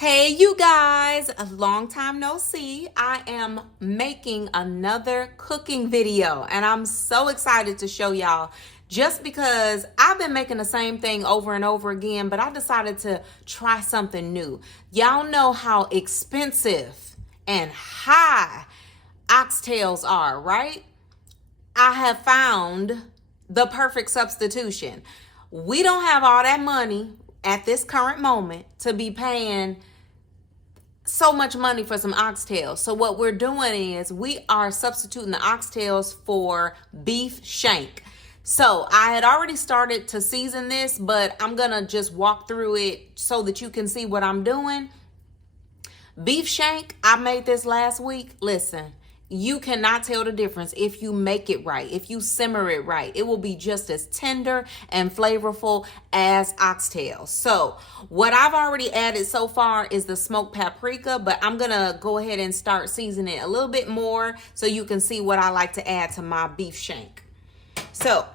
Hey you guys, a long time no see. I am making another cooking video and I'm so excited to show y'all just because I've been making the same thing over and over again, but I decided to try something new. Y'all know how expensive and high oxtails are, right? I have found the perfect substitution. We don't have all that money at this current moment to be paying so much money for some oxtails. So what we're doing is we are substituting the oxtails for beef shank. So I had already started to season this, but I'm gonna just walk through it so that you can see what I'm doing. Beef shank, I made this last week. Listen, you cannot tell the difference if you make it right, if you simmer it right. It will be just as tender and flavorful as oxtails. So what I've already added so far is the smoked paprika, but I'm gonna go ahead and start seasoning it a little bit more so you can see what I like to add to my beef shank. So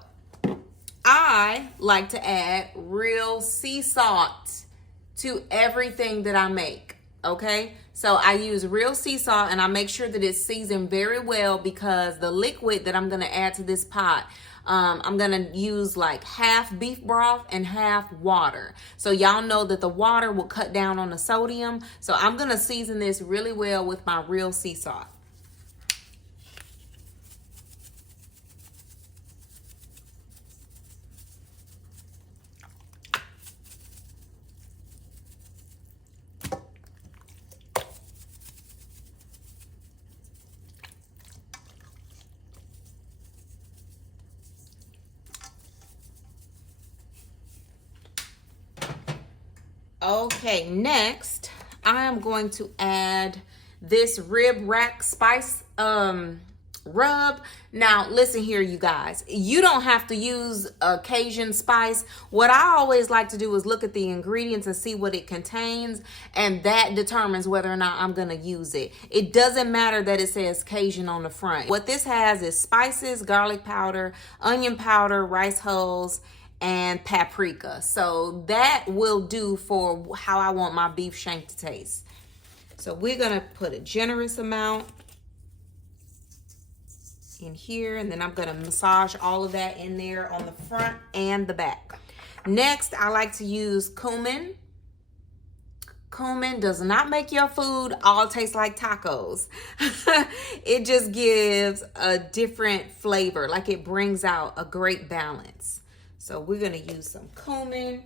I like to add real sea salt to everything that I make. Okay, so I use real sea salt and I make sure that it's seasoned very well because the liquid that I'm going to add to this pot, I'm going to use like half beef broth and half water. So y'all know that the water will cut down on the sodium. So I'm going to season this really well with my real sea salt. Okay, next I am going to add this rib rack spice rub. Now listen here, you guys, you don't have to use a Cajun spice. What I always like to do is look at the ingredients and see what it contains, and that determines whether or not I'm gonna use it. It doesn't matter that it says Cajun on the front. What this has is spices, garlic powder, onion powder, rice hulls, and paprika. So that will do for how I want my beef shank to taste. So we're gonna put a generous amount in here, and then I'm gonna massage all of that in there on the front and the back. Next, I like to use cumin. Cumin does not make your food all taste like tacos. It just gives a different flavor, like it brings out a great balance. So we're gonna use some cumin.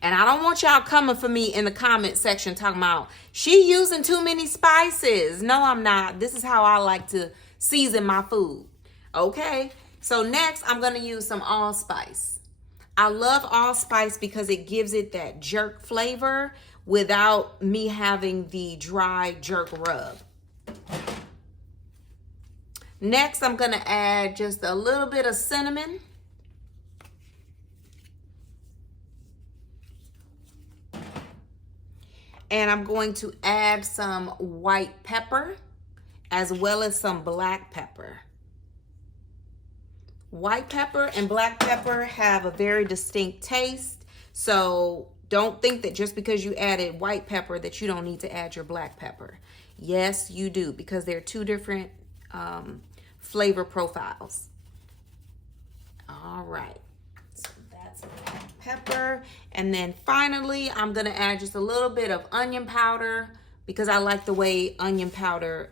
And I don't want y'all coming for me in the comment section talking about, she using too many spices. No, I'm not. This is how I like to season my food. Okay, so next I'm gonna use some allspice. I love allspice because it gives it that jerk flavor without me having the dry jerk rub. Next, I'm gonna add just a little bit of cinnamon. And I'm going to add some white pepper as well as some black pepper. White pepper and black pepper have a very distinct taste. So don't think that just because you added white pepper that you don't need to add your black pepper. Yes, you do, because they're two different flavor profiles. All right. Black pepper, and then finally I'm gonna add just a little bit of onion powder because I like the way onion powder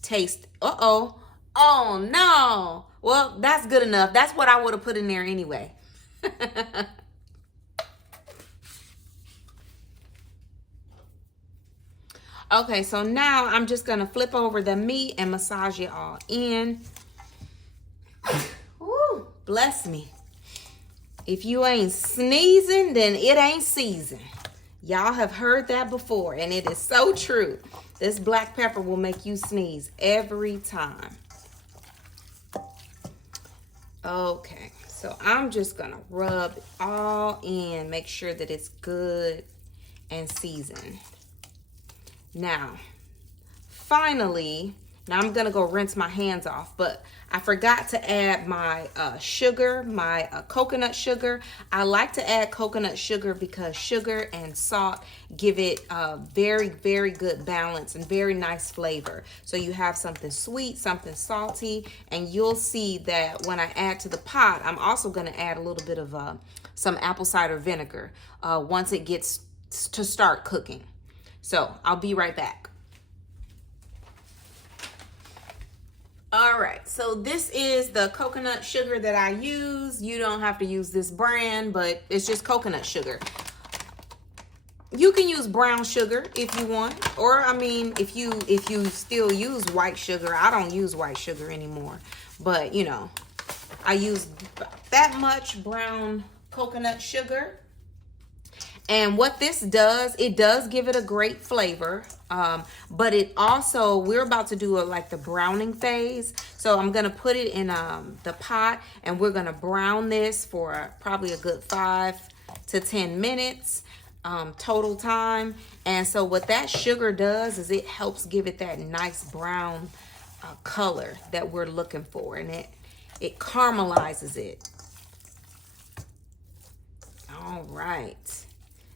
tastes. Oh no, well, that's good enough. That's what I would have put in there anyway. Okay, so now I'm just gonna flip over the meat and massage it all in. Ooh, bless me. If you ain't sneezing, then it ain't seasoned. Y'all have heard that before, and it is so true. This black pepper will make you sneeze every time. Okay, so I'm just gonna rub it all in, make sure that it's good and seasoned. Now, finally, Now I'm gonna go rinse my hands off, but I forgot to add my sugar, my coconut sugar. I like to add coconut sugar because sugar and salt give it a very, very good balance and very nice flavor. So you have something sweet, something salty, and you'll see that when I add to the pot, I'm also gonna add a little bit of some apple cider vinegar once it gets to start cooking. So I'll be right back. All right, so this is the coconut sugar that I use. You don't have to use this brand, but it's just coconut sugar. You can use brown sugar if you want, or I mean, if you still use white sugar. I don't use white sugar anymore, but you know, I use that much brown coconut sugar. And what this does, it does give it a great flavor, but it also, we're about to do like the browning phase. So I'm gonna put it in the pot, and we're gonna brown this for probably a good 5 to 10 minutes total time. And so what that sugar does is it helps give it that nice brown color that we're looking for, and it caramelizes it. All right.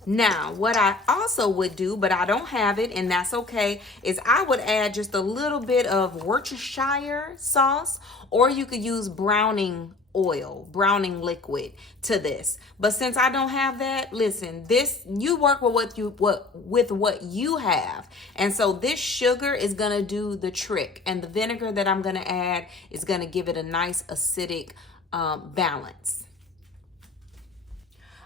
Now, what I also would do, but I don't have it, and that's okay, is I would add just a little bit of Worcestershire sauce, or you could use browning oil, browning liquid to this. But since I don't have that, listen, this, you work with what you have. And so this sugar is gonna do the trick, and the vinegar that I'm gonna add is gonna give it a nice acidic balance.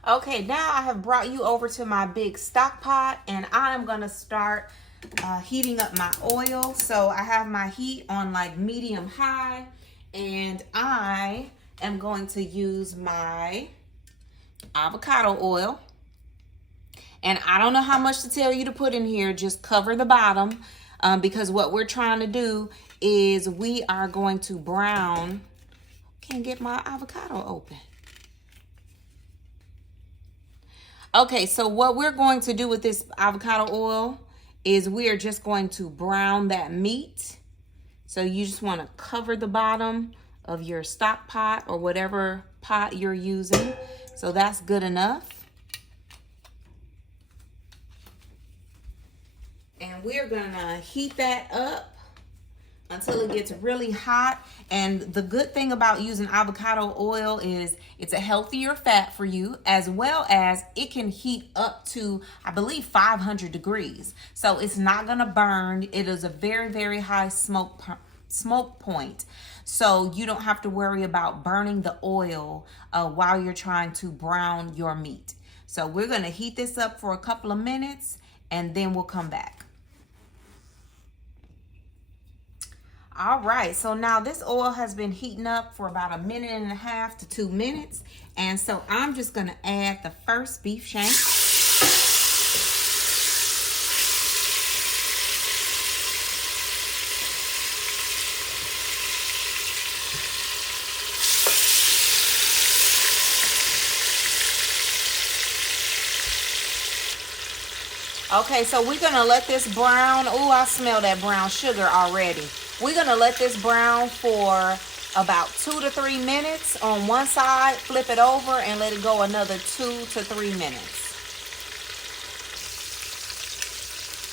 Okay, now I have brought you over to my big stock pot, and I'm gonna start heating up my oil. So I have my heat on like medium high, and I am going to use my avocado oil. And I don't know how much to tell you to put in here, just cover the bottom, because what we're trying to do is we are going to brown. Can't get my avocado open. Okay, so what we're going to do with this avocado oil is we are just going to brown that meat. So you just want to cover the bottom of your stock pot or whatever pot you're using. So that's good enough. And we're gonna heat that up until it gets really hot. And the good thing about using avocado oil is it's a healthier fat for you, as well as it can heat up to, I believe, 500 degrees. So it's not gonna burn. It is a very, very high smoke point. So you don't have to worry about burning the oil while you're trying to brown your meat. So we're gonna heat this up for a couple of minutes, and then we'll come back. All right, so now this oil has been heating up for about 1.5 to 2 minutes. And so I'm just gonna add the first beef shank. Okay, so we're gonna let this brown. Oh, I smell that brown sugar already. We're gonna let this brown for about 2 to 3 minutes on one side, flip it over and let it go another 2 to 3 minutes.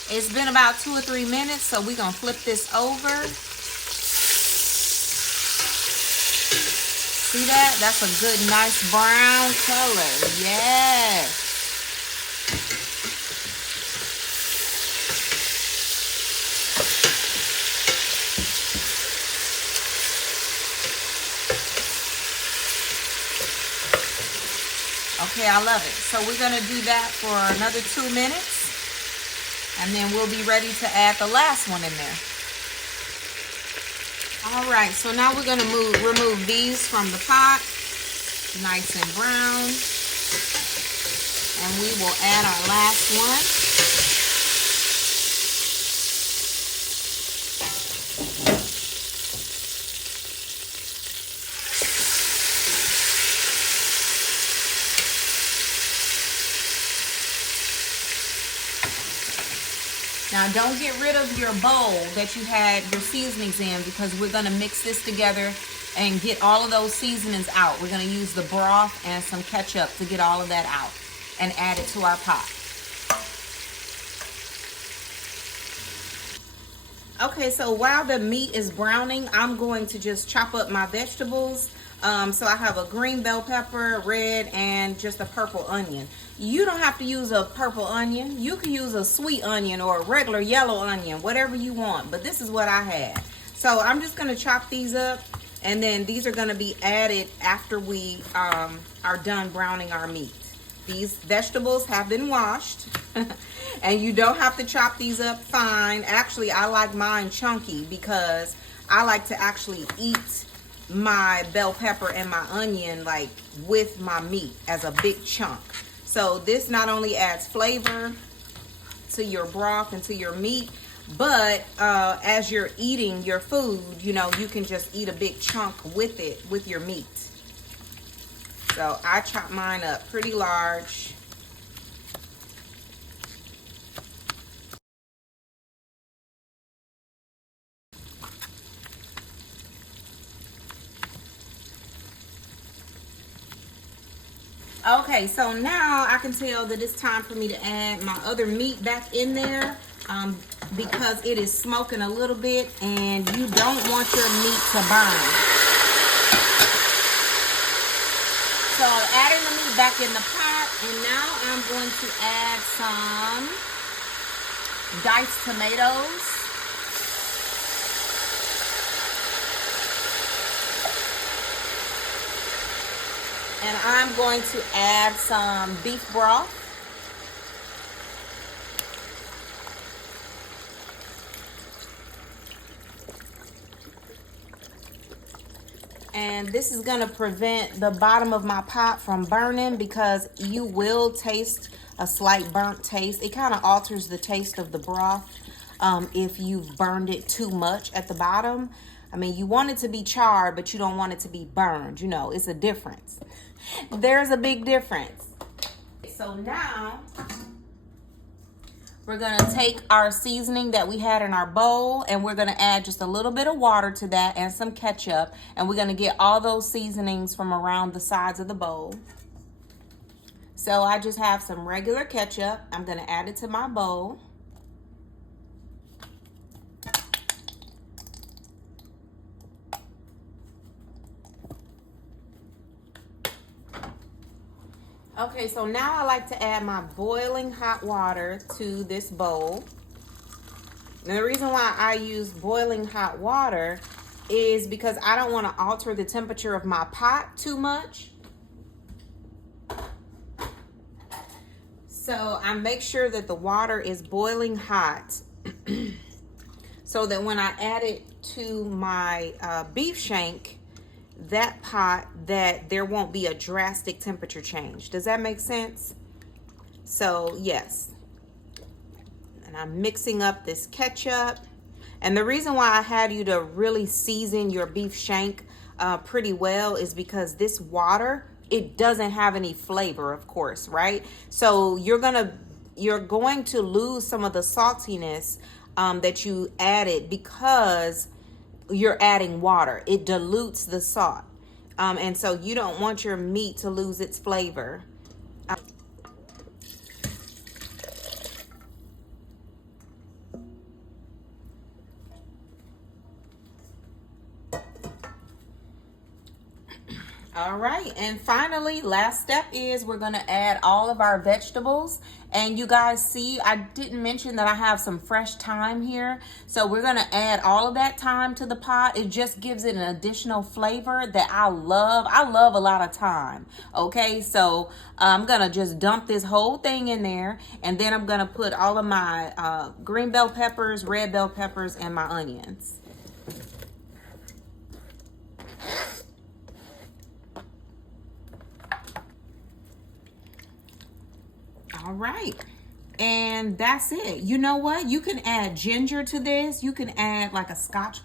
It's been about 2 or 3 minutes, so we're gonna flip this over. See that? That's a good, nice brown color. Yes. Okay, I love it. So we're gonna do that for another 2 minutes, and then we'll be ready to add the last one in there. All right, so now we're gonna remove these from the pot, nice and brown, and we will add our last one. Now don't get rid of your bowl that you had your seasonings in, because we're gonna mix this together and get all of those seasonings out. We're gonna use the broth and some ketchup to get all of that out and add it to our pot. Okay, so while the meat is browning, I'm going to just chop up my vegetables. So I have a green bell pepper, red, and just a purple onion. You don't have to use a purple onion. You can use a sweet onion or a regular yellow onion, whatever you want. But this is what I had. So I'm just going to chop these up, and then these are going to be added after we are done browning our meat. These vegetables have been washed. And you don't have to chop these up fine. Actually, I like mine chunky because I like to actually eat my bell pepper and my onion like with my meat as a big chunk. So this not only adds flavor to your broth and to your meat, but as you're eating your food, you know, you can just eat a big chunk with it, with your meat. So I chop mine up pretty large. Okay, so now I can tell that it's time for me to add my other meat back in there because it is smoking a little bit and you don't want your meat to burn. So I'm adding the meat back in the pot, and now I'm going to add some diced tomatoes. And I'm going to add some beef broth. And this is going to prevent the bottom of my pot from burning, because you will taste a slight burnt taste. It kind of alters the taste of the broth if you've burned it too much at the bottom. I mean, you want it to be charred, but you don't want it to be burned. You know, it's a difference. There's a big difference. So now we're going to take our seasoning that we had in our bowl, and we're going to add just a little bit of water to that and some ketchup. And we're going to get all those seasonings from around the sides of the bowl. So I just have some regular ketchup. I'm going to add it to my bowl. Okay, so now I like to add my boiling hot water to this bowl. And the reason why I use boiling hot water is because I don't want to alter the temperature of my pot too much. So I make sure that the water is boiling hot so that when I add it to my beef shank, that pot, that there won't be a drastic temperature change. Does that make sense? So yes, and I'm mixing up this ketchup. And the reason why I had you to really season your beef shank pretty well is because this water, it doesn't have any flavor, of course, right? So you're going to lose some of the saltiness that you added because you're adding water. It dilutes the salt. And so you don't want your meat to lose its flavor. All right, and finally, last step is we're gonna add all of our vegetables. And you guys see, I didn't mention that I have some fresh thyme here. So we're gonna add all of that thyme to the pot. It just gives it an additional flavor that I love. I love a lot of thyme, okay? So I'm gonna just dump this whole thing in there, and then I'm gonna put all of my green bell peppers, red bell peppers, and my onions. All right, and that's it. You know what? You can add ginger to this. You can add like a scotch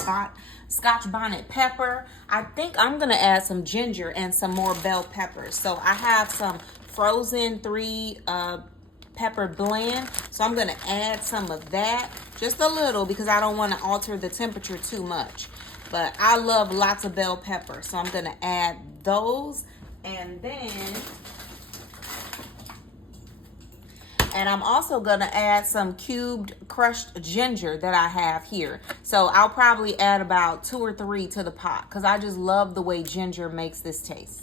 bonnet pepper. I think I'm gonna add some ginger and some more bell peppers. So I have some frozen 3 pepper blend. So I'm gonna add some of that, just a little, because I don't want to alter the temperature too much. But I love lots of bell pepper, so I'm gonna add those. And I'm also gonna add some cubed crushed ginger that I have here. So I'll probably add about 2 or 3 to the pot, because I just love the way ginger makes this taste.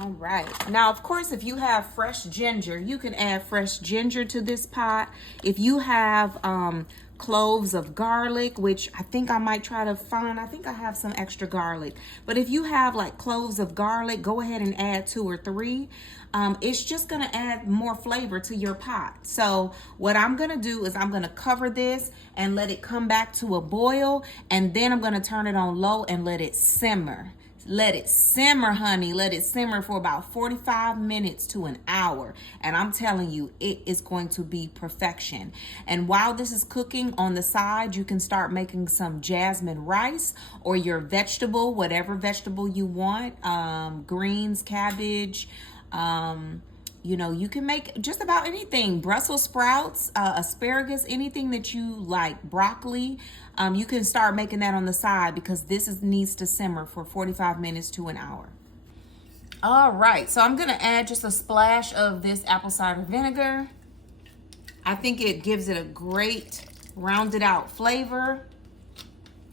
All right. Now, of course, if you have fresh ginger, you can add fresh ginger to this pot. If you have cloves of garlic, which I think I might try to find, I think I have some extra garlic. But if you have like cloves of garlic, go ahead and add 2 or 3. It's just going to add more flavor to your pot. So what I'm going to do is I'm going to cover this and let it come back to a boil. And then I'm going to turn it on low and let it simmer. Let it simmer, honey. Let it simmer for about 45 minutes to an hour. And I'm telling you, it is going to be perfection. And while this is cooking on the side, you can start making some jasmine rice or your vegetable, whatever vegetable you want, greens, cabbage, you know, you can make just about anything. Brussels sprouts, asparagus, anything that you like, broccoli. You can start making that on the side, because this needs to simmer for 45 minutes to an hour. All right, so I'm gonna add just a splash of this apple cider vinegar. I think it gives it a great rounded out flavor.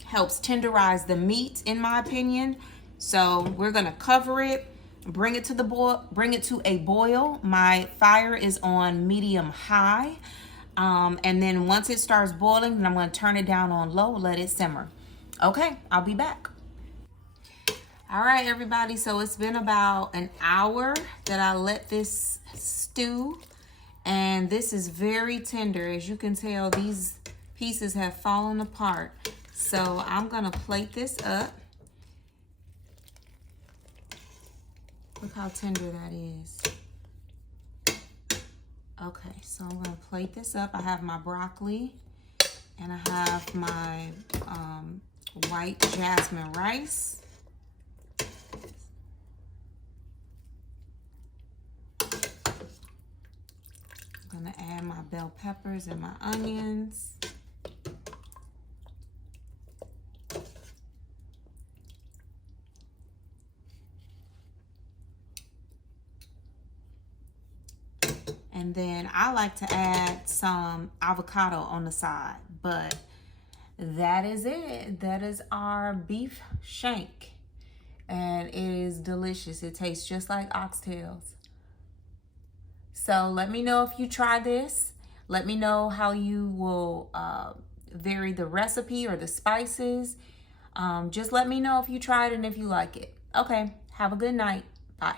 Helps tenderize the meat, in my opinion. So we're gonna cover it. Bring it to the boil. Bring it to a boil. My fire is on medium high, and then once it starts boiling, then I'm going to turn it down on low. Let it simmer. Okay, I'll be back. All right, everybody. So it's been about an hour that I let this stew, and this is very tender. As you can tell, these pieces have fallen apart. So I'm going to plate this up. Look how tender that is. Okay, so I'm gonna plate this up. I have my broccoli and I have my white jasmine rice. I'm gonna add my bell peppers and my onions. And then I like to add some avocado on the side, but that is it. That is our beef shank, and it is delicious. It tastes just like oxtails. So let me know if you try this. Let me know how you will vary the recipe or the spices. Just let me know if you tried it and if you like it. Okay, have a good night. Bye.